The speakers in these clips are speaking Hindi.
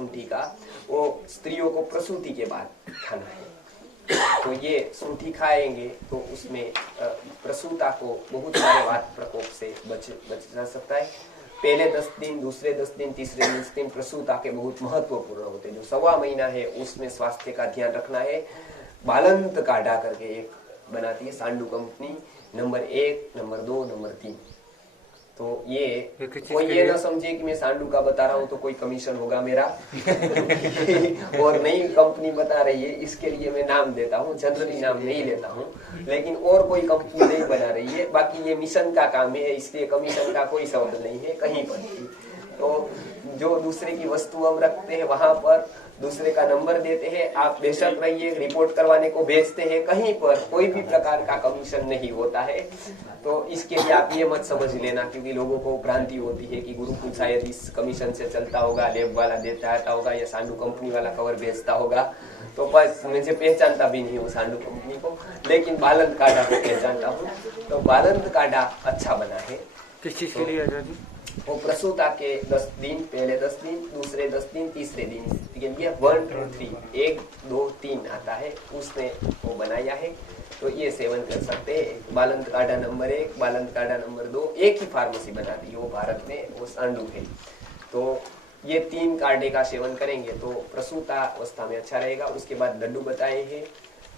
शुंठी का, वो स्त्रियों को प्रसूति के बाद खाना है। तो ये शुंठी खाएंगे तो उसमें प्रसूता को बहुत सारे वात प्रकोप से बच जा सकता है। पहले 10 दिन, दूसरे 10 दिन, तीसरे 10 दिन प्रसूता के बहुत महत्वपूर्ण होते हैं। जो सवा महीना है उसमें स्वास्थ्य का ध्यान रखना है। बालंत काढ़ा करके एक बनाती है सांडू कंपनी, नंबर 1, नंबर 2, नंबर 3। तो ये कोई ये ना समझे कि मैं सांडू का बता रहा हूँ तो कोई कमीशन होगा मेरा और नई कंपनी बता रही है इसके लिए मैं नाम देता हूँ, जनरली नाम नहीं लेता हूँ, लेकिन और कोई कंपनी नहीं बना रही है। बाकी ये मिशन का काम है, इसलिए कमीशन का कोई सवाल नहीं है कहीं पर भी। तो जो दूसरे की वस्तु हम रखते हैं वहां पर दूसरे का नंबर देते हैं, आप बेशक रहिए, रिपोर्ट करवाने को भेजते हैं, कहीं पर कोई भी प्रकार का कमीशन नहीं होता है। तो इसके लिए आप ये मत समझ लेना, क्योंकि लोगों को भ्रांति होती है कि गुरुकुल शायद इस कमीशन से चलता होगा, लैब वाला देता आता होगा या सांडू कंपनी वाला कवर भेजता होगा। तो बस मुझे पहचानता भी नहीं हूँ सांडू कंपनी को, लेकिन बालंत काढ़ा को पहचानता हूँ। तो बालंत काढ़ा अच्छा बना है। किस चीज के लिए आजादी? वो प्रसूता के 10 दिन, पहले 10 दिन, दूसरे 10 दिन, तीसरे दिन के लिए 1, 2, 3, 1, 2, 3 आता है, उसने वो बनाया है। तो ये सेवन कर सकते हैं। बालंत काढ़ा नंबर 1, बालंत काढ़ा नंबर 2, एक ही फार्मेसी बनाती है वो भारत में, वो सांडू है। तो ये 3 काढ़े का सेवन करेंगे तो प्रसूता अवस्था में अच्छा रहेगा। उसके बाद लड्डू बताए हैं,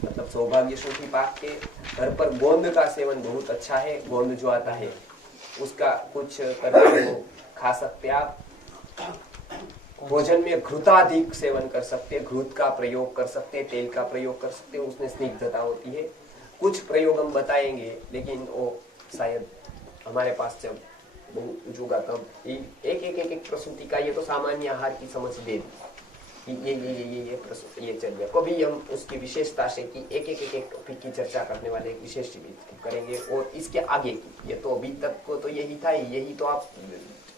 मतलब सौभाग्य शुंठी पाक के। घर पर गोंद का सेवन बहुत अच्छा है। गोंद जो आता है उसका कुछ करके खा सकते हैं आप। भोजन में घृताधिक सेवन कर सकते हैं, घृत का प्रयोग कर सकते हैं, तेल का प्रयोग कर सकते हैं, उसमें स्निग्धता होती है। कुछ प्रयोग हम बताएंगे, लेकिन वो शायद हमारे पास जब जुगा तब एक प्रसूति का ये तो सामान्य आहार की समझ दे दी, ये चल गया। कभी हम उसकी विशेषता से कि एक टॉपिक की चर्चा करने वाले एक विशेष करेंगे, और इसके आगे की ये तो अभी तक को तो यही था, यही तो आप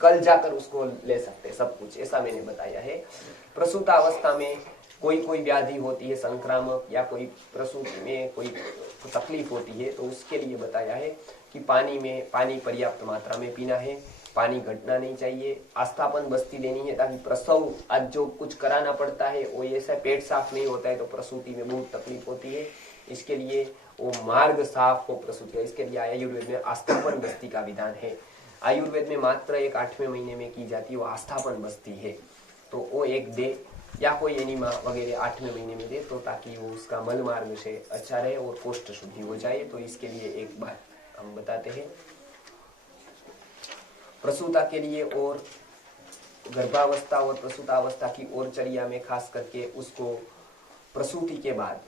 कल जाकर उसको ले सकते हैं सब कुछ, ऐसा मैंने बताया है। प्रसूता अवस्था में कोई व्याधि होती है संक्रामक, या कोई प्रसूति में कोई तकलीफ होती है, तो उसके लिए बताया है कि पानी पर्याप्त मात्रा में पीना है, पानी घटना नहीं चाहिए, आस्थापन बस्ती लेनी है, ताकि प्रसव आज जो कुछ कराना पड़ता है वो ऐसा पेट साफ नहीं होता है तो प्रसूति में बहुत तकलीफ होती है। इसके लिए वो मार्ग साफ हो प्रसूति, इसके लिए आयुर्वेद में आस्थापन बस्ती का विधान है। आयुर्वेद में मात्र एक 8वें महीने में की जाती है वो आस्थापन बस्ती है, तो वो एक दे, या कोई एनिमा वगैरह 8वें महीने में दे, तो ताकि वो उसका मल मार्ग से अच्छा रहे और कोष्ठ शुद्धि हो जाए। तो इसके लिए एक बात हम बताते हैं प्रसूता के लिए। और गर्भावस्था और प्रसूतावस्था की ओरचर्या में खास करके उसको प्रसूति के बाद,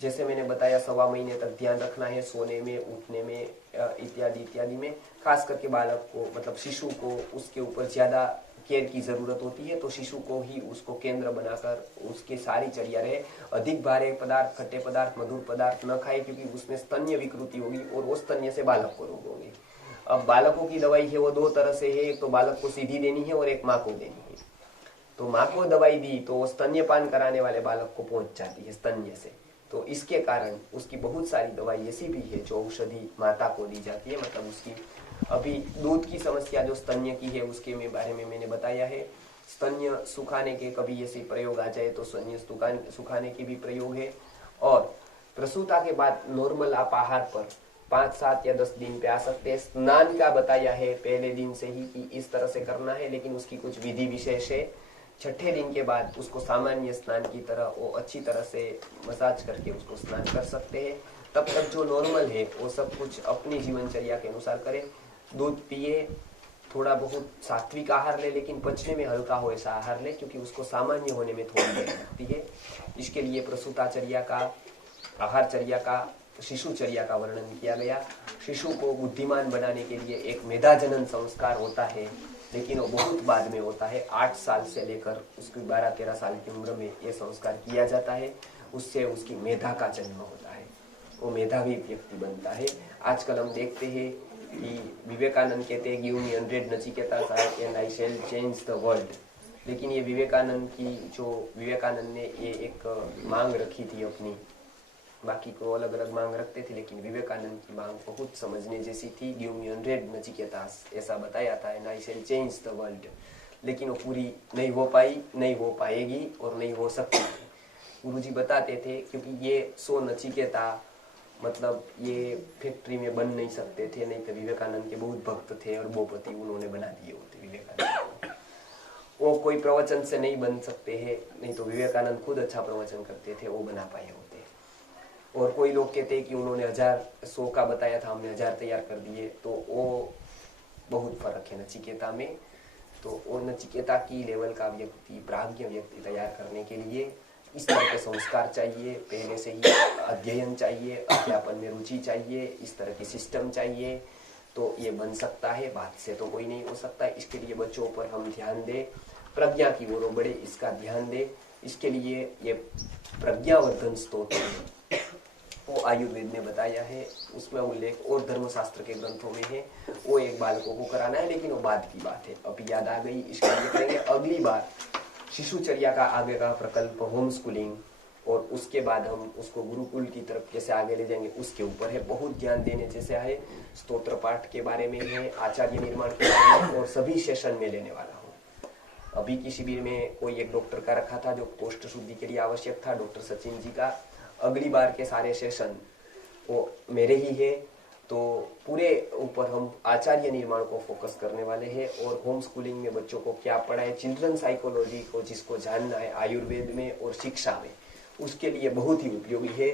जैसे मैंने बताया, सवा महीने तक ध्यान रखना है, सोने में, उठने में, इत्यादि इत्यादि में। खास करके बालक को, मतलब शिशु को, उसके ऊपर ज्यादा केयर की जरूरत होती है, तो शिशु को ही उसको केंद्र बनाकर उसकी सारी चर्या रहे। अधिक भारे पदार्थ, खट्टे पदार्थ, मधुर पदार्थ न खाए, क्योंकि उसमें स्तन्य विकृति होगी और वो स्तन्य से बालक को रोग होंगे। अब बालकों की दवाई है वो 2 तरह से है, एक तो बालक को सीधी देनी है और एक माँ को देनी है। तो माँ को दवाई दी तो वो स्तन्यपान कराने वाले बालक को पहुंच जाती है स्तन्य से, तो इसके कारण उसकी बहुत सारी दवाई ऐसी भी है जो औषधि माता को दी जाती है। मतलब उसकी अभी दूध की समस्या जो स्तन्य की है उसके बारे में मैंने बताया है। स्तन्य सुखाने के कभी ऐसे प्रयोग आ जाए तो स्तन्य सुखाने के भी प्रयोग है। और प्रसूता के बाद नॉर्मल आप आहार पर 5, 7 या 10 दिन पे आ सकते हैं। स्नान का बताया है पहले दिन से ही कि इस तरह से करना है, लेकिन उसकी कुछ विधि विशेष है। 6ठे दिन के बाद उसको सामान्य स्नान की तरह वो अच्छी तरह से मसाज करके उसको स्नान कर सकते हैं। तब तक जो नॉर्मल है वो सब कुछ अपनी जीवनचर्या के अनुसार करें। दूध पिए, थोड़ा बहुत सात्विक आहार ले, लेकिन पचने में हल्का हो ऐसा आहार ले, क्योंकि उसको सामान्य होने में थोड़ी देर लगती है। इसके लिए प्रसूताचर्या का, आहारचर्या का, शिशुचर्या का वर्णन किया गया। शिशु को बुद्धिमान बनाने के लिए एक मेधाजनन संस्कार होता है, लेकिन वो बहुत बाद में होता है। 8 साल से लेकर उसकी 12-13 साल की उम्र में ये संस्कार किया जाता है। उससे उसकी मेधा का जन्म होता है, वो मेधावी व्यक्ति बनता है। आजकल हम देखते हैं कि विवेकानंद कहते हैं give me 100 Nachiketas and I shall change the world. लेकिन ये विवेकानंद ने ये एक मांग रखी थी अपनी, बाकी को अलग अलग मांग रखते थे, लेकिन विवेकानंद की मांग बहुत समझने जैसी थी। गिव मी 100 नचिकेतास ऐसा बताया था, and I shall change the world. लेकिन वो पूरी नहीं हो पाई, नहीं हो पाएगी और नहीं हो सकती। गुरुजी बताते थे क्योंकि ये 100 नचिकेता मतलब ये फैक्ट्री में बन नहीं सकते थे, नहीं तो विवेकानंद के बहुत भक्त थे और बोपति उन्होंने बना दिए होते विवेकानंद। वो कोई प्रवचन से नहीं बन सकते हैं, नहीं तो विवेकानंद खुद अच्छा प्रवचन करते थे, वो बना पाए होते। और कोई लोग कहते हैं कि उन्होंने 100 का बताया था, हमने 1000 तैयार कर दिए, तो वो बहुत फर्क है नचिकेता में। तो वो नचिकेता की लेवल का व्यक्ति, प्राज्ञ व्यक्ति तैयार करने के लिए इस तरह के संस्कार चाहिए, पहले से ही अध्ययन चाहिए, अध्यापन में रुचि चाहिए, इस तरह की सिस्टम चाहिए, तो ये बन सकता है। बात से तो कोई नहीं हो सकता। इसके लिए बच्चों पर हम ध्यान दें, प्रज्ञा की ओर बढ़े, इसका ध्यान दें। इसके लिए ये प्रज्ञावर्धन स्तोत्र वो आयुर्वेद ने बताया है, उसमें उल्लेख और धर्मशास्त्र के ग्रंथों में है। वो एक बालकों को कराना है, लेकिन वो बाद की बात है, अभी याद आ गई, इसके लिए करेंगे अगली बार। शिशुचर्या का आगे का प्रकल्प होम स्कूलिंग, और उसके बाद हम उसको गुरुकुल की तरफ कैसे आगे ले जाएंगे उसके ऊपर है। बहुत ध्यान देने जैसे है। स्तोत्र पाठ के बारे में है, आचार्य निर्माण के बारे में, और सभी सेशन में लेने वाला हूँ। अभी की शिविर में कोई एक डॉक्टर का रखा था जो कोष्ठ शुद्धि के लिए आवश्यक था, डॉक्टर सचिन जी का। अगली बार के सारे सेशन वो मेरे ही है, तो पूरे ऊपर हम आचार्य निर्माण को फोकस करने वाले हैं। और होम स्कूलिंग में बच्चों को क्या पढ़ाए, चिल्ड्रन साइकोलॉजी को जिसको जानना है आयुर्वेद में और शिक्षा में, उसके लिए बहुत ही उपयोगी है।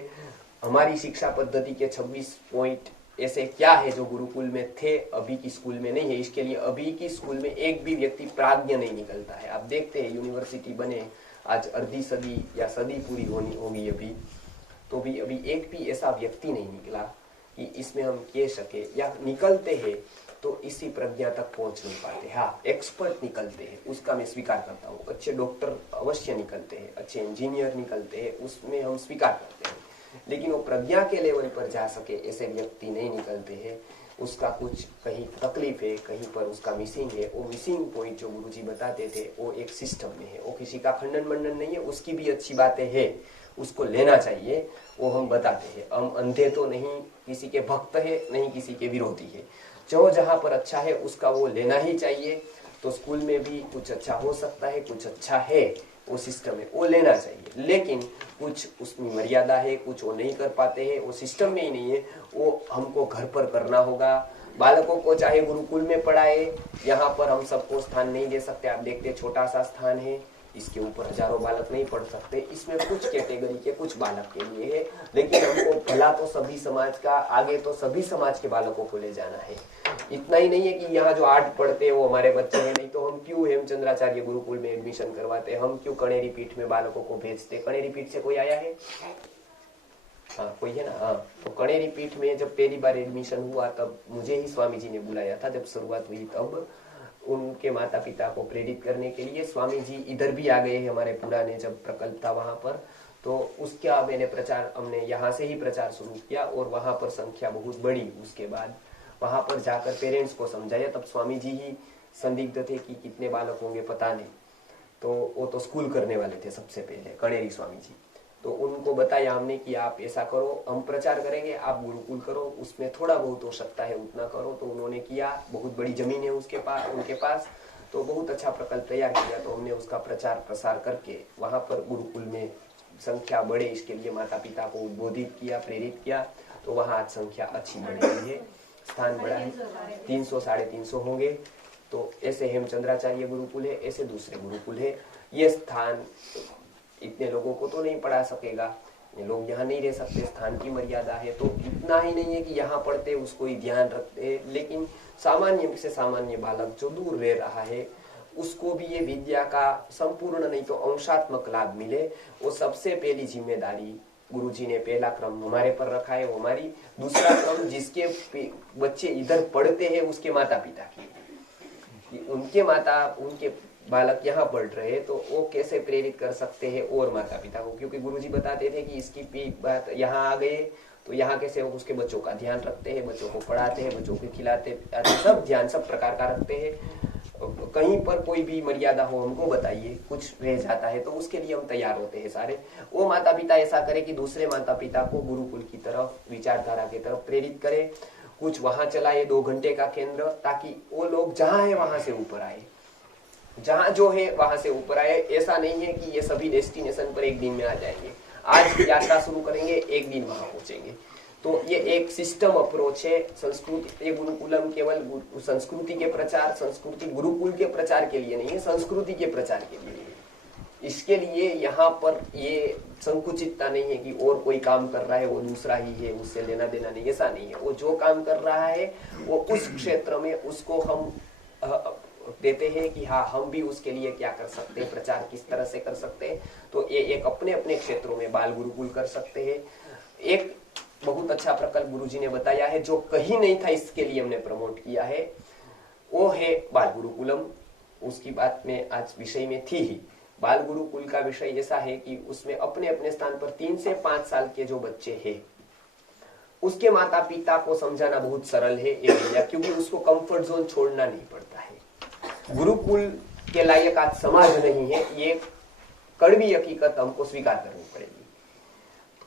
हमारी शिक्षा पद्धति के 26 पॉइंट ऐसे क्या है जो गुरुकुल में थे, अभी की स्कूल में नहीं है। इसके लिए अभी की स्कूल में एक भी व्यक्ति प्राज्ञ नहीं निकलता है। आप देखते हैं यूनिवर्सिटी बने आज अर्धी सदी या सदी पूरी होगी अभी, तो भी अभी एक भी ऐसा व्यक्ति नहीं निकला कि इसमें हम कह सके, या निकलते हैं तो इसी प्रज्ञा तक पहुंच नहीं पाते। हाँ, एक्सपर्ट निकलते हैं, उसका मैं स्वीकार करता हूँ। अच्छे डॉक्टर अवश्य निकलते हैं, अच्छे इंजीनियर निकलते हैं, उसमें हम स्वीकार करते हैं, लेकिन वो प्रज्ञा के लेवल पर जा सके ऐसे व्यक्ति नहीं निकलते हैं। उसका कुछ कहीं तकलीफ है, कहीं पर उसका मिसिंग है। वो मिसिंग पॉइंट जो गुरुजी बताते थे वो एक सिस्टम में है, वो किसी का खंडन मंडन नहीं है, उसकी भी अच्छी बातें हैं, उसको लेना चाहिए, वो हम बताते हैं। हम अंधे तो नहीं किसी के भक्त है, नहीं किसी के विरोधी है। जो जहाँ पर अच्छा है उसका वो लेना ही चाहिए। तो स्कूल में भी कुछ अच्छा हो सकता है, कुछ अच्छा है, वो सिस्टम है, वो लेना चाहिए। लेकिन कुछ उसमें मर्यादा है, कुछ वो नहीं कर पाते हैं, वो सिस्टम में ही नहीं है, वो हमको घर पर करना होगा। बालकों को चाहे गुरुकुल में पढ़ाए, यहाँ पर हम सबको स्थान नहीं दे सकते। आप देखते छोटा सा स्थान है, इसके ऊपर हजारों बालक नहीं पढ़ सकते। इसमें कुछ कैटेगरी के कुछ बालक के लिए है, लेकिन हमको भला तो सभी समाज का, आगे तो सभी समाज के बालकों को ले जाना है। इतना ही नहीं है कि यहाँ जो 8 पढ़ते हैं वो हमारे बच्चे हैं, नहीं तो हम क्यों हेमचंद्राचार्य गुरुकुल में एडमिशन करवाते, हम क्यों कनेरी पीठ में बालकों को भेजते। कनेरी पीठ से कोई आया है? हाँ, कोई है ना? हाँ, तो कनेरी पीठ में जब पहली बार एडमिशन हुआ तब मुझे ही स्वामी जी ने बुलाया था। जब शुरुआत हुई तब उनके माता पिता को प्रेरित करने के लिए स्वामी जी इधर भी आ गए। हमारे पुराने जब प्रकल्प था वहां पर, तो उसका मैंने प्रचार, हमने यहाँ से ही प्रचार शुरू किया और वहां पर संख्या बहुत बढ़ी। उसके बाद वहां पर जाकर पेरेंट्स को समझाया, तब स्वामी जी ही संदिग्ध थे कि कितने बालक होंगे पता नहीं, तो वो तो स्कूल करने वाले थे सबसे पहले, कनेरी स्वामी जी। तो उनको बताया हमने कि आप ऐसा करो, हम प्रचार करेंगे, आप गुरुकुल करो, उसमें थोड़ा बहुत हो सकता है उतना करो। तो उन्होंने किया, बहुत बड़ी जमीन है उसके पास, उनके पास, तो बहुत अच्छा प्रकल्प तैयार किया। तो हमने उसका प्रचार प्रसार करके वहां पर गुरुकुल में संख्या बढ़े, इसके लिए माता पिता को उद्बोधित किया, प्रेरित किया। तो वहां आज संख्या अच्छी बढ़ गई है, स्थान बढ़ा है, 300 350 होंगे। तो ऐसे हेमचंद्राचार्य गुरुकुल है, ऐसे दूसरे गुरुकुल है। ये स्थान इतने लोगों को तो नहीं पढ़ा सकेगा, लोग यहाँ नहीं रह सकते, स्थान की मर्यादा है। तो इतना ही नहीं है कि यहाँ पढ़ते उसको ही ध्यान रखते, लेकिन सामान्य से सामान्य बालक जो दूर रह रहा है उसको भी ये विद्या का संपूर्ण नहीं तो अंशात्मक लाभ मिले। वो सबसे पहली जिम्मेदारी गुरुजी ने पहला क्रम हमारे पर रखा है, वो हमारी। दूसरा क्रम जिसके बच्चे इधर पढ़ते हैं उसके माता पिता की, उनके बालक यहाँ पढ़ रहे हैं, तो वो कैसे प्रेरित कर सकते हैं और माता पिता को। क्योंकि गुरुजी बताते थे कि इसकी बात यहाँ आ गए तो यहाँ कैसे वो उसके बच्चों का ध्यान रखते हैं, बच्चों को पढ़ाते हैं, बच्चों को खिलाते, सब ध्यान सब प्रकार का रखते हैं। कहीं पर कोई भी मर्यादा हो हमको बताइए, कुछ रह जाता है तो उसके लिए हम तैयार होते हैं सारे। वो माता पिता ऐसा करे कि दूसरे माता पिता को गुरुकुल की तरफ, विचारधारा की तरफ प्रेरित करे, कुछ वहां चलाए 2 घंटे का केंद्र, ताकि वो लोग जहाँ है वहां से ऊपर आए। जहां जो है वहां से ऊपर आए। ऐसा नहीं है कि ये सभी डेस्टिनेशन पर एक दिन में आ जाएंगे। आज यात्रा शुरू करेंगे, एक दिन वहां पहुंचेंगे। तो ये एक सिस्टम अप्रोच है। संस्कृति, ये गुरुकुलम केवल संस्कृति के प्रचार, संस्कृति गुरुकुल के प्रचार के लिए नहीं है, संस्कृति के प्रचार के लिए है। इसके लिए यहाँ पर ये संकुचितता नहीं है कि और कोई काम कर रहा है वो दूसरा ही है, उससे लेना देना नहीं, ऐसा नहीं है। वो जो काम कर रहा है वो उस क्षेत्र में उसको हम देते हैं कि हाँ हम भी उसके लिए क्या कर सकते हैं, प्रचार किस तरह से कर सकते हैं। तो ये एक अपने अपने क्षेत्रों में बाल गुरुकुल कर सकते हैं। एक बहुत अच्छा प्रकल्प गुरुजी ने बताया है जो कहीं नहीं था, इसके लिए हमने प्रमोट किया है, वो है बाल गुरुकुलम। उसकी बात में आज विषय में थी ही। बाल गुरुकुल का विषय ऐसा है कि उसमें अपने अपने स्थान पर 3 से 5 साल के जो बच्चे हैं उसके माता पिता को समझाना बहुत सरल है क्योंकि उसको कंफर्ट जोन छोड़ना नहीं पड़ता है। गुरुकुल के लायक आज समाज नहीं है, ये कड़वी हकीकत हमको स्वीकार करनी पड़ेगी।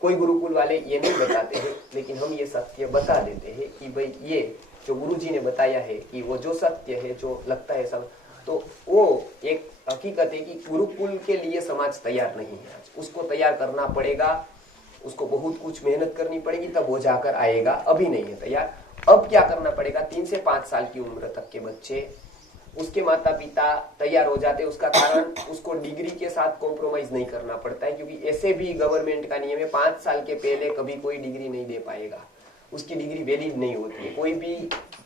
कोई गुरुकुल वाले ये नहीं बताते हैं, लेकिन हम ये सत्य बता देते हैं कि भाई ये जो गुरुजी ने बताया है कि वो जो सत्य है, जो लगता है सब, तो वो एक हकीकत है कि गुरुकुल के लिए समाज तैयार नहीं है आज। उसको तैयार करना पड़ेगा, उसको बहुत कुछ मेहनत करनी पड़ेगी, तब वो जाकर आएगा। अभी नहीं है तैयार। अब क्या करना पड़ेगा, 3 से 5 साल की उम्र तक के बच्चे, उसके माता पिता तैयार हो जाते। उसका कारण उसको डिग्री के साथ कॉम्प्रोमाइज नहीं करना पड़ता है, क्योंकि ऐसे भी गवर्नमेंट का नियम है 5 साल के पहले कभी कोई डिग्री नहीं दे पाएगा, उसकी डिग्री वैलिड नहीं होती है। कोई भी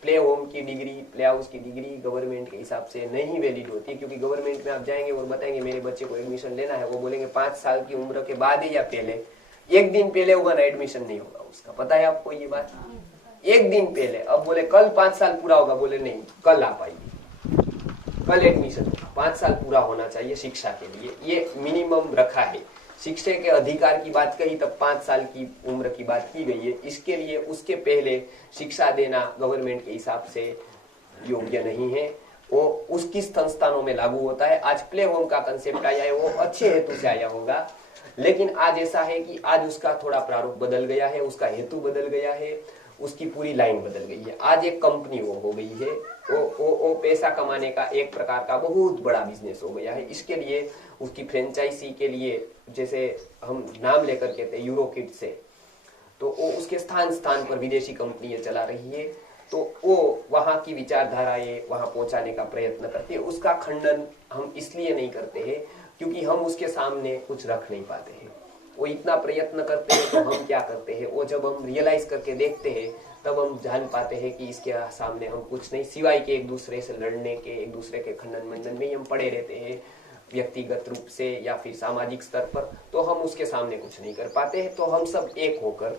प्ले होम की डिग्री, प्ले हाउस की डिग्री गवर्नमेंट के हिसाब से नहीं वैलिड होती है, क्योंकि गवर्नमेंट में आप जाएंगे और बताएंगे मेरे बच्चे को एडमिशन लेना है, वो बोलेंगे 5 साल की उम्र के बाद ही या पहले। एक दिन पहले होगा ना एडमिशन नहीं होगा उसका, पता है आपको ये बात? एक दिन पहले। अब बोले कल 5 साल पूरा होगा, बोले नहीं कल आ पाएगी, कल एडमिशन होगा। 5 साल पूरा होना चाहिए शिक्षा के लिए, ये मिनिमम रखा है। शिक्षा के अधिकार की बात कही तब 5 साल की उम्र की बात की गई है। इसके लिए उसके पहले शिक्षा देना गवर्नमेंट के हिसाब से योग्य नहीं है। वो उसकी संस्थानों में लागू होता है। आज प्ले होम का कंसेप्ट आया है, वो अच्छे हेतु से आया होगा, लेकिन आज ऐसा है कि आज उसका थोड़ा प्रारूप बदल गया है, उसका हेतु बदल गया है, उसकी पूरी लाइन बदल गई है। आज एक कंपनी वो हो गई है, वो पैसा कमाने का एक प्रकार का बहुत बड़ा बिजनेस हो गया है। इसके लिए उसकी फ्रेंचाइजी के लिए, जैसे हम नाम लेकर कहते हैं यूरो किड से, तो वो उसके स्थान स्थान पर विदेशी कंपनियां चला रही है। तो वो वहां की विचारधाराएं वहां पहुंचाने का प्रयत्न करती है। उसका खंडन हम इसलिए नहीं करते हैं क्योंकि हम उसके सामने कुछ रख नहीं पाते हैं। वो इतना प्रयत्न करते हैं तो हम क्या करते हैं, वो जब हम रियलाइज करके देखते हैं तब हम जान पाते हैं कि इसके सामने हम कुछ नहीं सिवाय के एक दूसरे से लड़ने के, एक दूसरे के खंडन मंडन में ही हम पड़े रहते हैं, व्यक्तिगत रूप से या फिर सामाजिक स्तर पर। तो हम उसके सामने कुछ नहीं कर पाते हैं। तो हम सब एक होकर,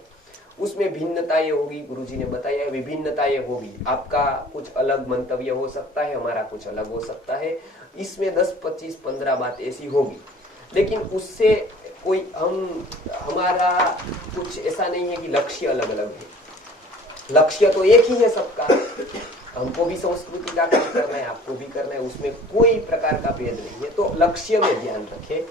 उसमें भिन्नताएं होगी, गुरुजी ने बताया विभिन्नताएं होगी। आपका कुछ अलग मंतव्य हो सकता है, हमारा कुछ अलग हो सकता है, इसमें 10, 25, 15 बात ऐसी होगी, लेकिन उससे कोई हमारा कुछ ऐसा नहीं है कि लक्ष्य अलग अलग है। लक्ष्य तो एक ही है सबका। हमको भी संस्कृति का काम करना है, आपको भी करना है, उसमें कोई प्रकार का भेद नहीं है। तो लक्ष्य में ध्यान रखें,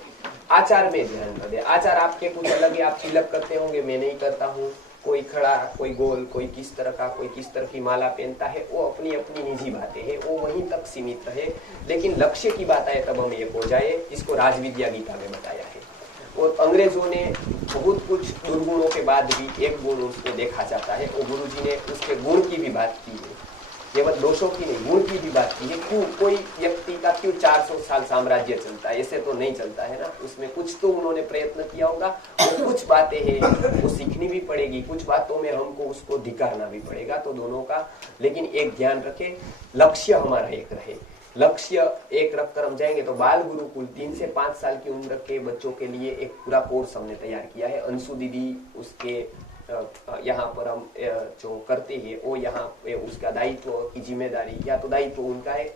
आचार में ध्यान रखें। आचार आपके कुछ अलग है, आप तिलक करते होंगे, मैं नहीं करता हूँ। कोई खड़ा, कोई गोल, कोई किस तरह का, कोई किस तरह की माला पहनता है, वो अपनी अपनी निजी बातें हैं, वो वहीं तक सीमित रहे। लेकिन लक्ष्य की बात आए तब हम एक हो जाए। इसको राजविद्या गीता में बताया है। और अंग्रेजों ने बहुत कुछ दुर्गुणों के बाद भी एक गुण उसमें देखा जाता है, और गुरुजी ने उसके गुण की भी बात की है, केवल दोषों की नहीं, गुण की भी बात की है। क्यों कोई व्यक्ति का 400 साल साम्राज्य चलता है, ऐसे तो नहीं चलता है ना। उसमें कुछ तो उन्होंने प्रयत्न किया होगा, और कुछ बातें हैं वो सीखनी भी पड़ेगी, कुछ बातों में हमको उसको धिकारना भी पड़ेगा। तो दोनों का, लेकिन एक ध्यान रखें, लक्ष्य हमारा एक रहे। लक्ष्य एक रखकर हम जाएंगे। तो बाल गुरुकुल 3 से 5 साल की उम्र के बच्चों के लिए एक पूरा कोर्स हमने तैयार किया है। अंशु दीदी उसके यहाँ पर हम जो करते हैं वो यहाँ उसका दायित्व की जिम्मेदारी, या तो दायित्व उनका है,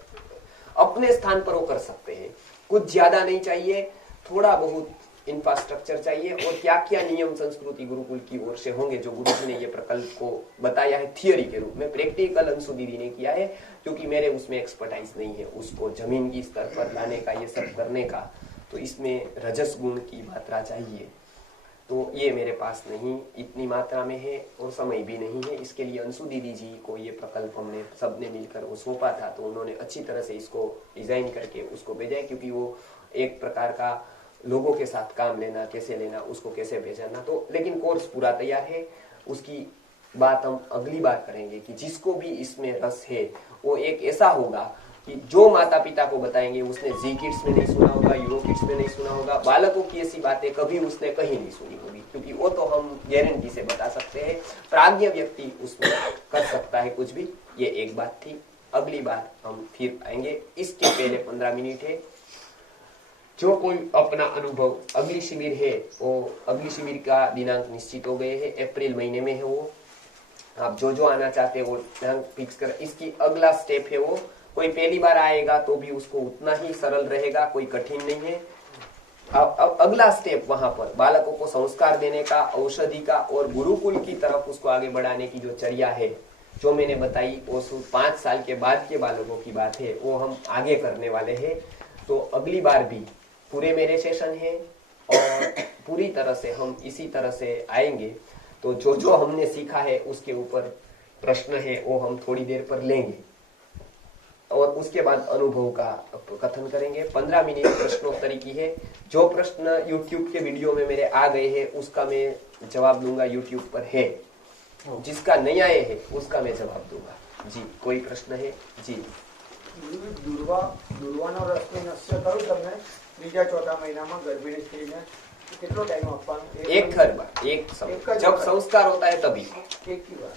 अपने स्थान पर वो कर सकते हैं। कुछ ज्यादा नहीं चाहिए, थोड़ा बहुत इंफ्रास्ट्रक्चर चाहिए। और क्या क्या नियम संस्कृति गुरुकुल की ओर से होंगे, जो गुरुजी ने ये प्रकल्प को बताया है थियोरी के रूप में, प्रैक्टिकल अंशु दीदी ने किया है, क्योंकि मेरे उसमें एक्सपर्टाइज नहीं है उसको जमीन की स्तर पर लाने का, ये सब करने का। तो इसमें रजस गुण की मात्रा चाहिए। तो ये मेरे पास नहीं इतनी मात्रा में है और समय भी नहीं है। इसके लिए अंशु दीदी जी को ये प्रकल्प हमने सबने मिलकर वो सौंपा था, तो उन्होंने अच्छी तरह से इसको डिजाइन करके उसको भेजा है, क्योंकि वो एक प्रकार का लोगों के साथ काम लेना, कैसे लेना, उसको कैसे भेजना। तो लेकिन कोर्स पूरा तैयार है, उसकी बात हम अगली बार करेंगे कि जिसको भी इसमें रस है वो एक ऐसा होगा कि जो माता पिता को बताएंगे उसने जी किड्स में नहीं सुना होगा, यूरो किड्स में नहीं सुना होगा, बालकों की ऐसी बातें कभी उसने कहीं नहीं सुनी होगी, क्योंकि वो तो हम गारंटी से बता सकते हैं प्राज्ञ व्यक्ति उसमें कर सकता है कुछ भी। ये एक बात थी। अगली बार हम फिर आएंगे। इसके पहले 15 मिनट है, जो कोई अपना अनुभव, अगली शिविर है वो अगली शिविर का दिनांक निश्चित हो गए हैं, अप्रैल महीने में है वो। आप जो आना चाहते हैं वो दिनांक फिक्स कर। इसकी अगला स्टेप है वो कोई पहली बार आएगा तो भी उसको उतना ही सरल रहेगा, कोई कठिन नहीं है। अब अगला स्टेप वहां पर बालकों को संस्कार देने का, औषधि का और गुरुकुल की तरफ उसको आगे बढ़ाने की जो चर्या है जो मैंने बताई, वो 5 साल के बाद के बालकों की बात है, वो हम आगे करने वाले हैं। तो अगली बार भी पूरे मेरे सेशन है और पूरी तरह से हम इसी तरह से आएंगे। तो जो हमने सीखा है उसके ऊपर प्रश्न है वो हम थोड़ी देर पर लेंगे और उसके बाद अनुभव का कथन करेंगे। 15 मिनट प्रश्नोत्तरी की है। जो प्रश्न YouTube के वीडियो में मेरे आ गए हैं उसका मैं जवाब दूंगा, YouTube पर है। जिसका नहीं आए है उसका मैं जवाब दूंगा। जी कोई प्रश्न है? जी દુર્વાનો રસ્તો નશ્ય કરું તમને બીજા ચોથા મહિનામાં ગર્ભિણી સ્ત્રીને કેટલો ટાઈમ આપવાનો? एक समय जब संस्कार होता है तभी, એક ही बार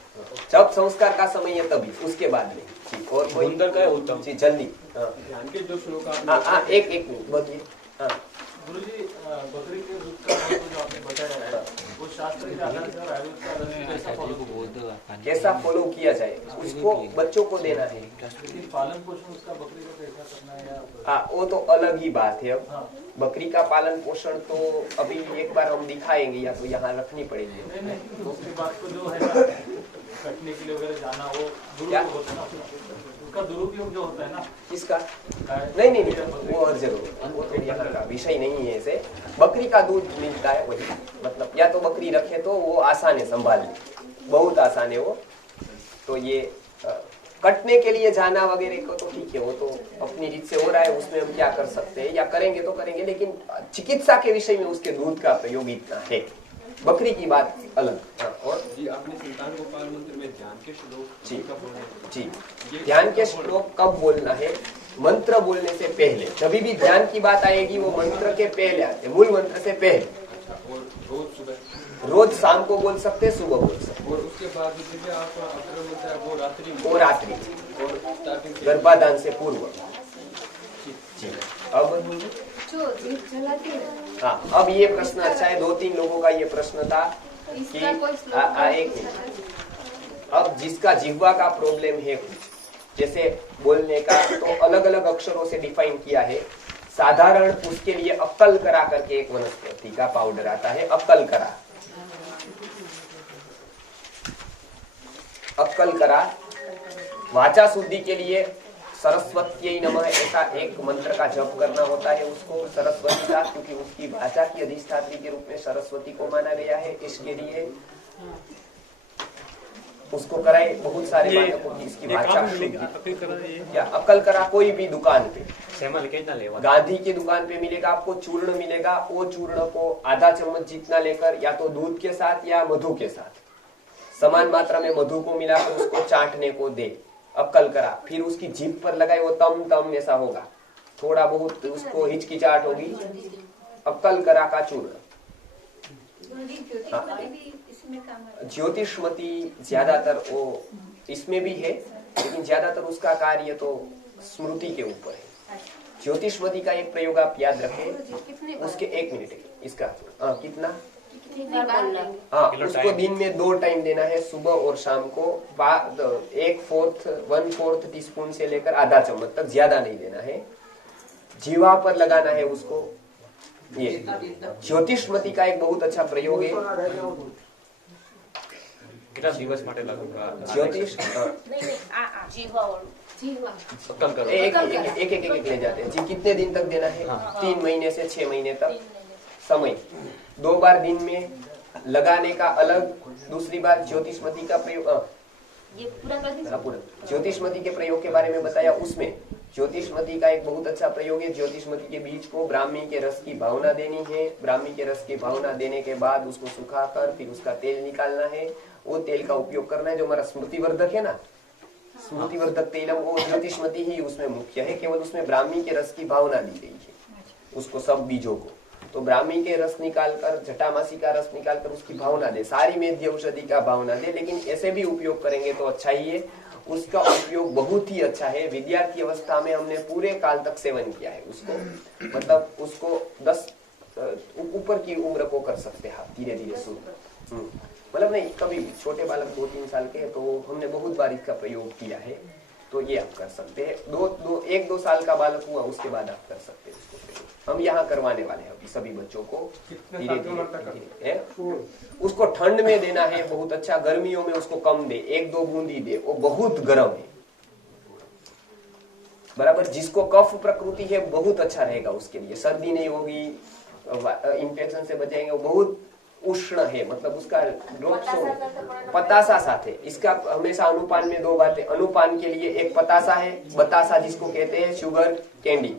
जब संस्कार का समय है तभी, उसके बाद नहीं। जी और कोई अंदर का है उत्तम जी जल्दी। ध्यान के जो श्लोक हाँ एक मिनट बोलिए। हाँ गुरुजी, बकरी के दूध का महत्व जो आपने बताया है वो शास्त्र के आधार पर आयुर्वेद का रस कैसा फॉलो कैसा फॉलो किया जाए, उसको बच्चों को देना है। लेकिन पालन पोषण उसका बकरी का कैसा करना है या हाँ वो तो अलग ही बात है। अब बकरी का पालन पोषण तो अभी एक बार हम दिखाएंगे या तो यहाँ रखनी पड़ेगी। नहीं उसके बाद को जो है ना कटने के लिए वगैरह जाना वो दुरुपयोग होता है ना, उसका दुरुपयोग जो होता है ना। किसका? नहीं वो हर जगह, वो तो यहाँ का विषय नहीं है। ऐसे बकरी का दूध मिलता है वही, मतलब या तो बकरी रखे तो वो आसान है संभालने, बहुत आसान है वो। तो ये कटने के लिए जाना वगैरह को तो ठीक है, वो तो अपनी रीत से हो रहा है, उसमें हम क्या कर सकते हैं या करेंगे तो करेंगे, लेकिन चिकित्सा के विषय में उसके दूध का प्रयोग इतना है, बकरी की बात अलग। और जी आपने संतान गोपाल मंत्र में ध्यान के श्लोक जी कब बोले? जी ध्यान के श्लोक कब बोलना है? मंत्र बोलने से पहले। जब भी ध्यान की बात आएगी वो मंत्र के पहले आते, मूल मंत्र से पहले। और रोज सुबह, रोज शाम को बोल सकते, सुबह बोल सकते, और उसके बाद जो आप अगर बोलते हैं वो रात्रि में, वो रात्रि और स्टार्टिंग से गर्भाधान से पूर्व। जी अब जो जीभ जलाती है हाँ, अब ये प्रश्न अच्छा है, 2-3 लोगों का ये प्रश्न था कि इसका कोई श्लोक एक मिनट। अब जिसका जिह्वा का प्रॉब्लम है कुछ, जैसे बोलने का, तो अलग अलग अक्षरों से डिफाइन किया है। साधारण उसके लिए अक्कल करा करके एक वनस्पति का पाउडर आता है, अक्कल करा। अक्कल करा। वाचा शुद्धि के लिए सरस्वती नमः ऐसा एक मंत्र का जप करना होता है उसको, सरस्वती का, क्योंकि उसकी वाचा की अधिष्ठात्री के रूप में सरस्वती को माना गया है। इसके लिए उसको कराए। बहुत सारे बालकों की इसकी वाचा शुद्धि। या अक्कल करा कोई भी दुकान पे, गांधी की दुकान पे मिलेगा आपको, चूर्ण मिलेगा। वो चूर्ण को आधा चम्मच जितना लेकर या तो दूध के साथ या मधु के साथ समान मात्रा में मधु को मिलाकर उसको चाटने को दे। अक्कल करा, फिर उसकी जीभ पर लगाए, वो तम तम ऐसा होगा, थोड़ा बहुत उसको हिचकिचाहट होगी। अक्कल करा का चूर्ण। ज्योतिषमती ज्यादातर वो इसमें भी है, लेकिन ज्यादातर उसका कार्य तो स्मृति के ऊपर है। ज्योतिषमती का एक प्रयोग आप याद रखें, उसके 1 मिनट इसका कितना, हाँ उसको दिन में 2 टाइम देना है, सुबह और शाम को। 1/4 टीस्पून से लेकर आधा चम्मच तक, ज्यादा नहीं देना है। जीवा पर लगाना है उसको। ये ज्योतिषमती का एक बहुत अच्छा प्रयोग है। कितना दिवस માટે लगेगा? ज्योतिष एक ले जाते हैं जी। कितने दिन तक देना है? 3 महीने से 6 महीने तक। समय 2 बार दिन में लगाने का अलग, दूसरी बार ज्योतिषमती का प्रयोग, ये पूरा कर दीजिए। पूरा ज्योतिषमती के प्रयोग के बारे में बताया। उसमें ज्योतिषमती का एक बहुत अच्छा प्रयोग है। ज्योतिषमती के बीज को ब्राह्मी के रस की भावना देनी है। ब्राह्मी के रस की भावना देने के बाद उसको सुखाकर फिर उसका तेल निकालना है। वो तेल का उपयोग करना है। जो हमारा स्मृतिवर्धक है ना, स्मृतिवर्धक तेल, वो ज्योतिषमती ही उसमें मुख्य है। केवल उसमें ब्राह्मी के रस की भावना दी गई है उसको, सब बीजों को। तो ब्राह्मी के रस निकालकर, जटामासी का रस निकालकर उसकी भावना दे, सारी मेद्य औषधि का भावना दे। लेकिन ऐसे भी उपयोग करेंगे तो अच्छा ही है। उसका उपयोग बहुत ही अच्छा है। विद्यार्थी अवस्था में हमने पूरे काल तक सेवन किया है उसको, मतलब उसको 10 ऊपर की उम्र को कर सकते हैं आप, धीरे धीरे शुरू, मतलब नहीं, कभी भी छोटे बालक 2-3 साल के हैं तो हमने बहुत बार इसका प्रयोग किया है। तो ये आप कर सकते हैं। 1-2 साल का बालक हुआ उसके बाद आप कर सकते हैं उसको प्रयोग। हम यहाँ करवाने वाले हैं अभी सभी बच्चों को धीरे धीरे। उसको ठंड में देना है बहुत अच्छा, गर्मियों में उसको कम दे, 1-2 बूंदी दे। वो बहुत गर्म है, बराबर। जिसको कफ प्रकृति है बहुत अच्छा रहेगा उसके लिए, सर्दी नहीं होगी, इन्फेक्शन से बचेंगे। वो बहुत उष्ण है, मतलब उसका पतासा साथ है। इसका हमेशा अनुपान में 2 बातें। अनुपान के लिए एक पतासा है, बतासा जिसको कहते हैं, शुगर कैंडी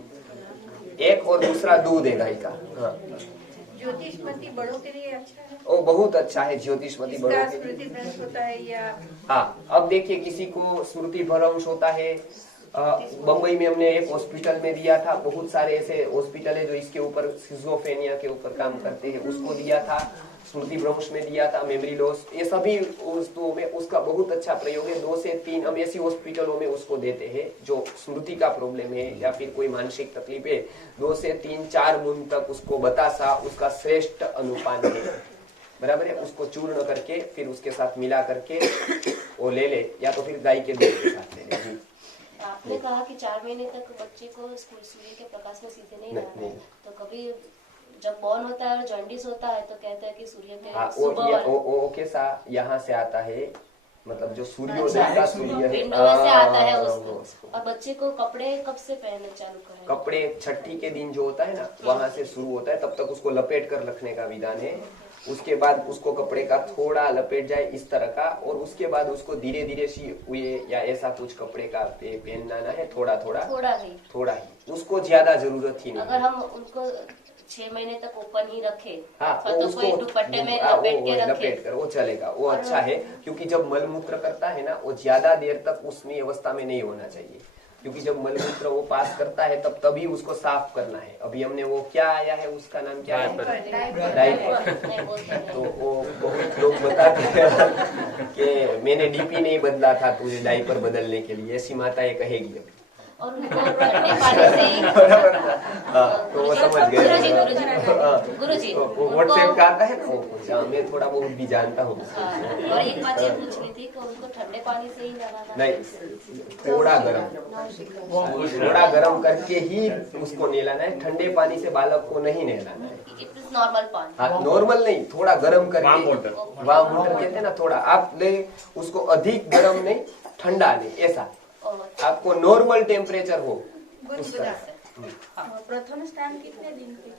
एक, और दूसरा दूध है गाय का। हाँ, ज्योतिषमती बड़ों के लिए अच्छा है। वो बहुत अच्छा है ज्योतिषमती बड़ों के लिए। स्मृति भ्रंश होता है या? हाँ, अब देखिए किसी को स्मृति भ्रंश होता है। बम्बई में हमने एक हॉस्पिटल में दिया था। बहुत सारे ऐसे हॉस्पिटल है जो इसके ऊपर, सिजोफ्रेनिया के ऊपर काम करते हैं। उसको दिया था, स्मृति भ्रंश में दिया था, मेमोरी लॉस, ये सभी वस्तुओं में उसका बहुत अच्छा प्रयोग है। 2 से 3 हम ऐसी हॉस्पिटलों में उसको देते हैं जो स्मृति का प्रॉब्लम है या फिर कोई मानसिक तकलीफ है। 2 से 3-4 बूंद तक उसको बतासा उसका श्रेष्ठ अनुपान है, बराबर है। उसको चूर्ण करके फिर उसके साथ मिला करके वो ले ले, या तो फिर गाय के दूध के साथ ले ले। आपने कहा कि 4 महीने तक बच्चे को सूर्य के प्रकाश में सीधे नहीं रहना है, तो कभी जब बॉर्न होता है और जॉन्डिस होता है तो कहते हैं कि सूर्य के सुबह वो कैसा यहाँ से आता है, मतलब जो सूर्योदय का सूर्य है विंडो में से आता है उसको। और बच्चे को कपड़े कब से पहनने चालू करें? कपड़े छठी के दिन जो होता है ना, वहां से शुरू होता है। तब तक उसको लपेट कर रखने का विधान है। उसके बाद उसको कपड़े का थोड़ा लपेट जाए इस तरह का, और उसके बाद उसको धीरे धीरे हुए या ऐसा कुछ कपड़े का पहनना है, थोड़ा ही, उसको ज्यादा जरूरत ही नहीं। अगर हम उनको 6 महीने तक ओपन ही रखे, हाँ, तो कोई दुपट्टे में लपेट के रखे, लपेट कर वो चलेगा, वो अच्छा है। क्योंकि जब मलमूत्र करता है ना, वो ज्यादा देर तक उसमें अवस्था में नहीं होना चाहिए। क्योंकि जब मलमूत्र वो पास करता है तभी उसको साफ करना है। अभी हमने वो क्या आया है, उसका नाम क्या है, डायपर। तो वो बहुत लोग बताते हैं कि मैंने डीपी नहीं बदला था तुझे डायपर बदलने के लिए, ऐसी माताएं कहेगी अभी। और उनको ठंडे पानी से ही तो वो समझ गए। गुरुजी व्हाट्सएप का आता है ना, मैं थोड़ा बहुत भी जानता हूँ। और एक बात ये पूछनी थी कि उनको ठंडे पानी से ही नहलाना नहीं, थोड़ा गर्म करके ही उसको नहलाना है। ठंडे पानी से बालक को नहीं नहलाना है। इट इज नॉर्मल पानी। हाँ, नॉर्मल नहीं, थोड़ा गर्म करके, वार्म वाटर कहते हैं ना, थोड़ा आप ले उसको, अधिक गर्म नहीं, ठंडा नहीं, ऐसा आपको नॉर्मल टेम्परेचर हो उसका। प्रथम स्नान कितने दिन के?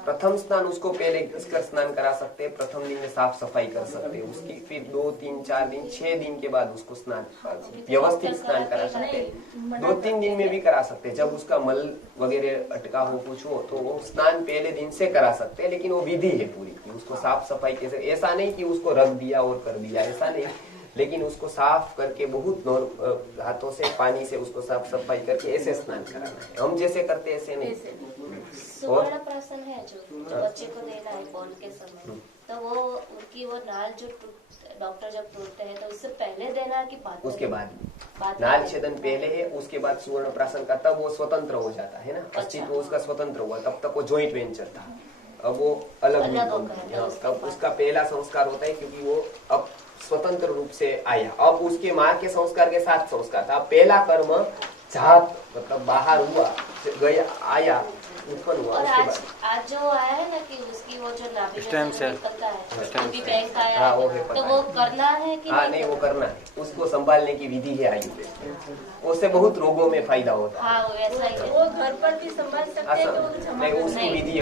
प्रथम स्नान उसको पहले घिसकर स्नान करा सकते हैं। प्रथम दिन में साफ सफाई कर सकते हैं उसकी। फिर 2, 3, 4 दिन, 6 दिन के बाद उसको स्नान, व्यवस्थित स्नान करा सकते हैं। 2-3 दिन में भी करा सकते हैं। जब उसका मल वगैरह अटका हो कुछ हो तो वो स्नान पहले दिन से करा सकते हैं। लेकिन वो विधि है पूरी, उसको साफ सफाई कैसे, ऐसा नहीं कि उसको रख दिया और कर दिया, ऐसा नहीं। लेकिन उसको साफ करके बहुत हाथों से, पानी से उसको साफ सफाई करके ऐसे स्नान कराना है। हम जैसे करते ऐसे नहीं। सुवर्ण प्राशन है जो बच्चे को देना है बॉर्न के समय, तो वो उनकी वो नाल जो डॉक्टर जब तोड़ते हैं तो उससे पहले देना है कि बाद? उसके बाद नाल छेदन पहले है, उसके बाद सुवर्ण प्राशन का, तब वो स्वतंत्र हो जाता है ना, अस्तित्व उसका स्वतंत्र हुआ। तब तक वो जॉइंट वेंचर था, अब वो अलग तब उसका पहला संस्कार होता है, क्योंकि वो अब स्वतंत्र रूप से आया। अब उसके माँ के संस्कार के साथ संस्कार था। पहला कर्म जात, मतलब बाहर हुआ, गया, आया, उत्पन्न हुआ और उसके आज बाद आज जो आया है ना कि उसकी वो जो नाभि में स्टेम से सेल। निकलता है, स्टेम वो भी सेल। बैंक आया हाँ, वो है, है, पता तो है। वो करना है कि हाँ नहीं, वो करना है, उसको संभालने की विधि है आयुर्वेद में, उससे बहुत रोगों में फायदा होता है। हाँ वो ऐसा ही है। वो घर पर भी संभाल सकते हैं, तो वो नहीं, संभाल उसकी नहीं। विधि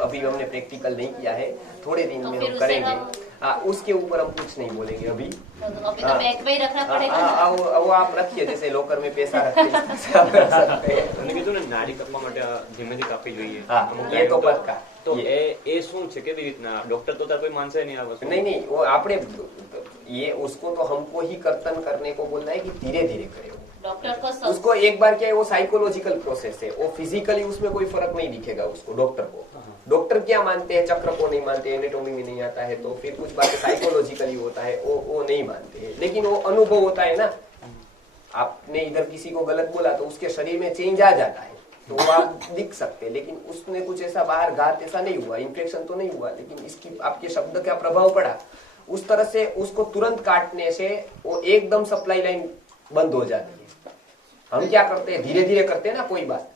अभी हमने प्रैक्टिकल नहीं किया है, थोड़े दिन तो में फिर हम उससे करेंगे। हम- हाँ, उसके ऊपर हम कुछ नहीं बोलेंगे अभी। तो अभी तो हाँ। बैंक में ही रखना पड़ेगा ना। वो आप रखिए, जैसे लॉकर में पैसा रखते हैं, इस तरह से आप रख सकते हैं। તમને કીધું ને નાડી કાપવા માટે આ ધીમેથી કાપવી જોઈએ હા, અમુક એ તો time પક્કા. તો એ. એ શું છે કેવી રીતના ડોક્ટર તો તાર કોઈ માનશે નહીં આ વસ્તુ नहीं नहीं, वो आपने ये उसको तो हमको ही कर्तन करने को बोलना है कि धीरे धीरे करे वो। डॉक्टर को सब उसको एक बार क्या है, वो साइकोलॉजिकल प्रोसेस है, वो फिजिकली उसमें कोई फर्क नहीं दिखेगा उसको, डॉक्टर को। डॉक्टर क्या मानते हैं, चक्र को नहीं मानते, एनाटॉमी में नहीं आता है, तो फिर कुछ बातें साइकोलॉजिकली होता है, वो नहीं मानते हैं। लेकिन वो अनुभव होता है ना, आपने इधर किसी को गलत बोला तो उसके शरीर में चेंज आ जाता है, तो वो आप दिख सकते हैं। लेकिन उसमें कुछ ऐसा बाहर घात ऐसा नहीं हुआ, इन्फेक्शन तो नहीं हुआ, लेकिन इसकी आपके शब्द का प्रभाव पड़ा, उस तरह से उसको तुरंत काटने से वो एकदम सप्लाई लाइन बंद हो जाती है। हम क्या करते हैं, धीरे धीरे करते हैं ना, कोई बात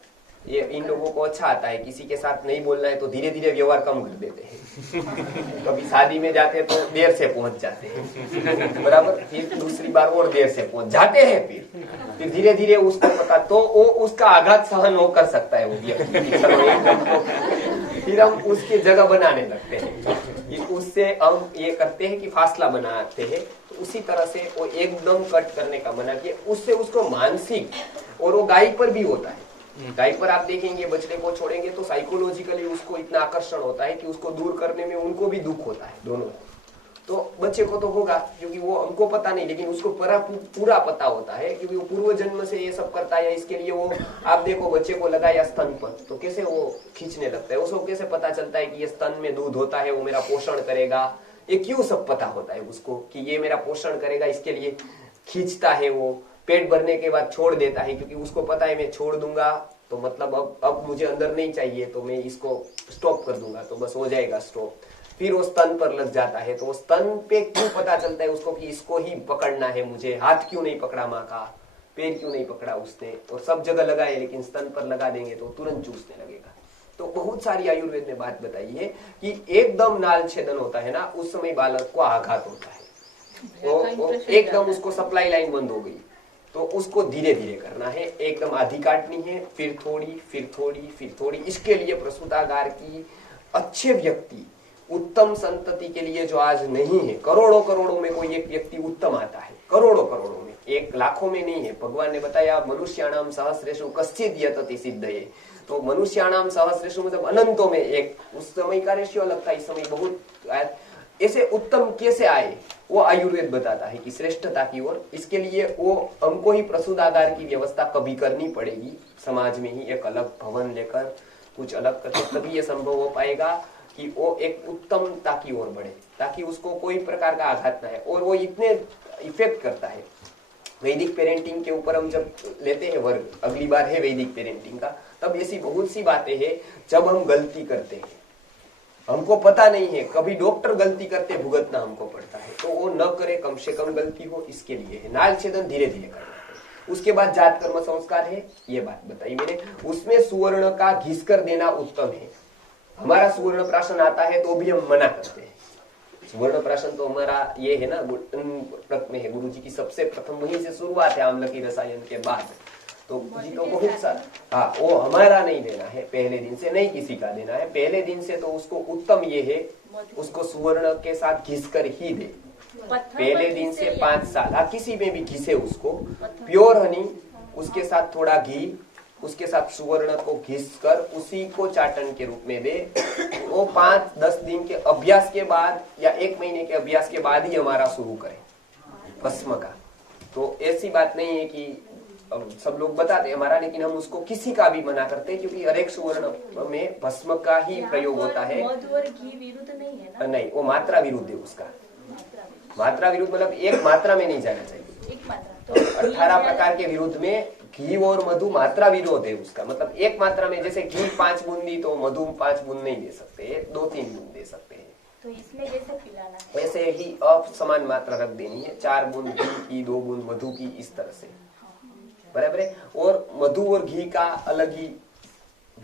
ये इन लोगों को अच्छा आता है, किसी के साथ नहीं बोलना है तो धीरे धीरे व्यवहार कम कर देते हैं। कभी शादी में जाते हैं तो देर से पहुंच जाते हैं, बराबर, फिर दूसरी बार और देर से पहुंच जाते हैं, फिर धीरे धीरे उसको पता, तो वो उसका आघात सहन हो कर सकता है वो व्यक्ति। चलो एकदम तो फिर हम उसकी जगह बनाने लगते हैं, उससे हम ये करते हैं कि फासला बनाते हैं। तो उसी तरह से वो एकदम कट करने का मना किया, उससे उसको मानसिक, और वो गाय पर भी होता है। गाय पर आप देखेंगे, बछड़े को छोड़ेंगे तो साइकोलॉजिकली उसको इतना आकर्षण होता है कि उसको दूर करने में उनको भी दुख होता है, दोनों। तो बच्चे को तो होगा, क्योंकि वो हमको पता नहीं, लेकिन उसको पूरा पता होता है, क्योंकि वो पूर्व जन्म से ये सब करता है। इसके लिए वो, आप देखो, बच्चे को लगाया स्तन पर तो कैसे वो खींचने लगता है, उसको कैसे पता चलता है कि ये स्तन में दूध होता है, वो मेरा पोषण करेगा। ये क्यों सब पता होता है उसको कि ये मेरा पोषण करेगा, इसके लिए खींचता है। वो पेट भरने के बाद छोड़ देता है, क्योंकि उसको पता है मैं छोड़ दूंगा तो मतलब अब मुझे अंदर नहीं चाहिए, तो मैं इसको स्टॉप कर दूंगा तो बस हो जाएगा स्टॉप। फिर वो स्तन पर लग जाता है, तो स्तन पे क्यों पता चलता है उसको कि इसको ही पकड़ना है मुझे, हाथ क्यों नहीं पकड़ा माँ का, पैर क्यों नहीं पकड़ा उसने, और सब जगह लगाए, लेकिन स्तन पर लगा देंगे तो तुरंत चूसने लगेगा। तो बहुत सारी आयुर्वेद ने बात बताई है कि एकदम नाल छेदन होता है ना, उस समय बालक को आघात होता है, वो एकदम उसको सप्लाई लाइन बंद हो गई, तो उसको धीरे धीरे करना है, एकदम आधी काटनी है, फिर थोड़ी, फिर थोड़ी, फिर थोड़ी। इसके लिए प्रसूतागार की अच्छे व्यक्ति, उत्तम संतति के लिए जो आज नहीं है, करोड़ों करोड़ों में कोई एक व्यक्ति उत्तम आता है, करोड़ों करोड़ों में, एक लाखों में नहीं है। भगवान ने बताया मनुष्याणाम सहस्रेषु कश्चित् यतति सिद्धये, तो मनुष्याणाम सहस्रेषु मतलब अनंतों में एक। उस समय का रेशियो अलग था, इस समय बहुत। ऐसे उत्तम कैसे आए, वो आयुर्वेद बताता है कि श्रेष्ठता की ओर। इसके लिए वो हमको ही प्रसूतागार की व्यवस्था कभी करनी पड़ेगी, समाज में ही एक अलग भवन लेकर कुछ अलग करके, तभी ये संभव हो पाएगा कि वो एक उत्तमता की ओर बढ़े, ताकि उसको कोई प्रकार का आघात ना है। और वो इतने इफेक्ट करता है। वैदिक पेरेंटिंग के ऊपर हम जब लेते हैं वर्ग, अगली बार है वैदिक पेरेंटिंग का, तब ऐसी बहुत सी बातें हैं जब हम गलती करते हैं, हमको पता नहीं है, कभी डॉक्टर गलती करते भुगतना हमको पड़ता है, तो वो न करे, कम से कम गलती हो, इसके लिए है नाल छेदन धीरे धीरे करना है। उसके बाद जात कर्म संस्कार है, ये बात बताई मैंने। उसमें सुवर्ण का घिस कर देना उत्तम है। हमारा सुवर्ण प्राशन आता है तो भी हम मना करते हैं। सुवर्ण प्राशन तो हमारा ये है ना, व्रत में है, गुरु जी की सबसे प्रथम वहीं से शुरुआत है, आमलकी रसायन के बाद। तो जी तो बहुत सारा, हाँ, वो हमारा नहीं देना है, पहले दिन से नहीं किसी का देना है। पहले दिन से तो उसको उत्तम ये है, उसको सुवर्ण के साथ घिस कर ही दे, पहले दिन से 5 साल, हाँ, किसी में भी घिसे उसको, प्योर हनी, उसके साथ थोड़ा घी, उसके साथ सुवर्ण को घिस कर उसी को चाटन के रूप में दे। वो 5-10 दिन के अभ्यास के बाद या 1 महीने के अभ्यास के बाद ही हमारा शुरू करें भस्म का। तो ऐसी बात नहीं है कि सब लोग बताते हैं हमारा, लेकिन हम उसको किसी का भी मना करते हैं, क्योंकि हर एक सुवर्ण में भस्म का ही प्रयोग होता है। मधु और घी विरुद्ध नहीं है ना? नहीं, वो मात्रा विरुद्ध है उसका। मात्रा विरुद्ध मतलब एक मात्रा में नहीं जाना चाहिए। एक मात्रा तो 18 प्रकार के विरुद्ध में घी और मधु मात्रा विरोध है उसका। मतलब एक मात्रा में, जैसे घी 5 बूंद दी तो मधु 5 बूंद नहीं दे सकते, 2-3 बूंद दे सकते हैं। तो इसमें जैसे पिलाना है, वैसे ही असमान मात्रा रख देनी है, 4 बूंद घी की, 2 बूंद मधु की, इस तरह से, बराबर है। और मधु और घी का अलग ही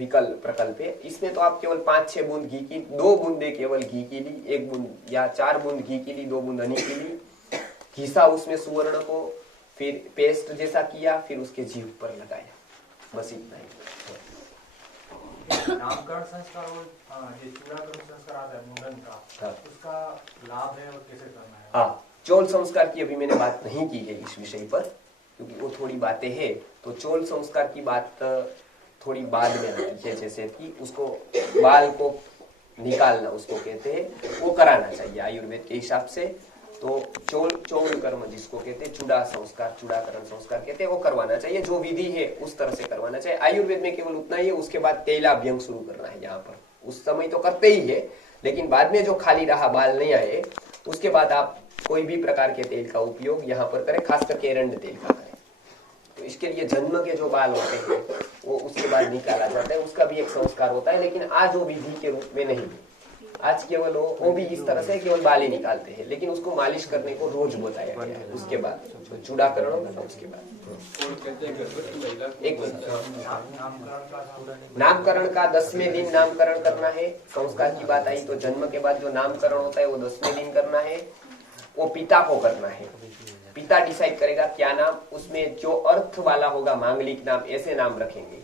विकल्प प्रकल्प है। इसमें तो आप केवल 5-6 बूंद घी की, 2 बूंदे केवल घी की ली, 1 बूंद या 4 बूंद घी की ली, 2 बूंद हनी की ली, घिसा उसमें सुवर्ण को, फिर पेस्ट जैसा किया, फिर उसके जीभ पर लगाया, बस इतना ही। नामकरण संस्कार और ये चूड़ाकरण संस्कार आता है मुंडन का, हाँ। उसका लाभ है और कैसे करना है? हाँ, चोल संस्कार की अभी मैंने बात नहीं की है इस विषय पर, क्योंकि वो थोड़ी बातें हैं, तो चोल संस्कार की बात थोड़ी बाद में आती है। जैसे कि उसको बाल को निकालना उसको कहते हैं, वो कराना चाहिए आयुर्वेद के हिसाब से। तो चोल कर्म जिसको कहते हैं, चूड़ा संस्कार, चूड़ाकरण संस्कार कहते हैं, वो करवाना चाहिए। जो विधि है उस तरह से करवाना चाहिए। आयुर्वेद में केवल उतना ही है। उसके बाद तैलाभ्यंग शुरू करना है यहाँ पर। उस समय तो करते ही है, लेकिन बाद में जो खाली रहा, बाल नहीं आए, उसके बाद आप कोई भी प्रकार के तेल का उपयोग यहाँ पर करें, खास करके एरंड तेल का करें। तो इसके लिए जन्म के जो बाल होते हैं वो उसके बाद निकाला जाता है, उसका भी एक संस्कार होता है, लेकिन आज वो विधि के रूप में नहीं है। आज केवल वो भी इस तरह से केवल बाल ही निकालते हैं, लेकिन उसको मालिश करने को रोज बताया गया है। उसके बाद चूड़ाकरण होगा, उसके बाद एक मिनट, नामकरण का 10वें दिन नामकरण करना है। संस्कार की बात आई तो जन्म के बाद जो नामकरण होता है वो 10वें दिन करना है। वो पिता को करना है। पिता डिसाइड करेगा क्या नाम, उसमें जो अर्थ वाला होगा, मांगलिक नाम, ऐसे नाम रखेंगे।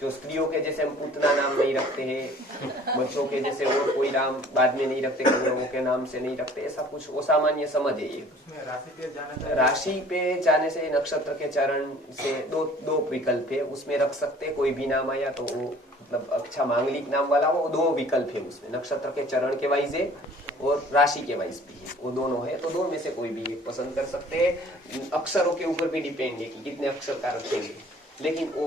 जो स्त्रियों के जैसे हम पूतना नाम नहीं रखते हैं, बच्चों के जैसे और कोई नाम बाद में नहीं रखते, कन्याओं के नाम से नहीं रखते, ऐसा कुछ वो सामान्य समझ है ये। राशि पे जाने से, नक्षत्र के चरण से दो विकल्प है, उसमें रख सकते। कोई भी नाम आया तो वो मतलब अच्छा मांगलिक नाम वाला हो, 2 विकल्प है उसमें, नक्षत्र के चरण के वाइज है और राशि के वाइज भी है, वो दोनों है। तो दोनों में से कोई भी एक पसंद कर सकते हैं। अक्षरों के ऊपर भी डिपेंड है कि कितने अक्षर का रखेंगे, लेकिन वो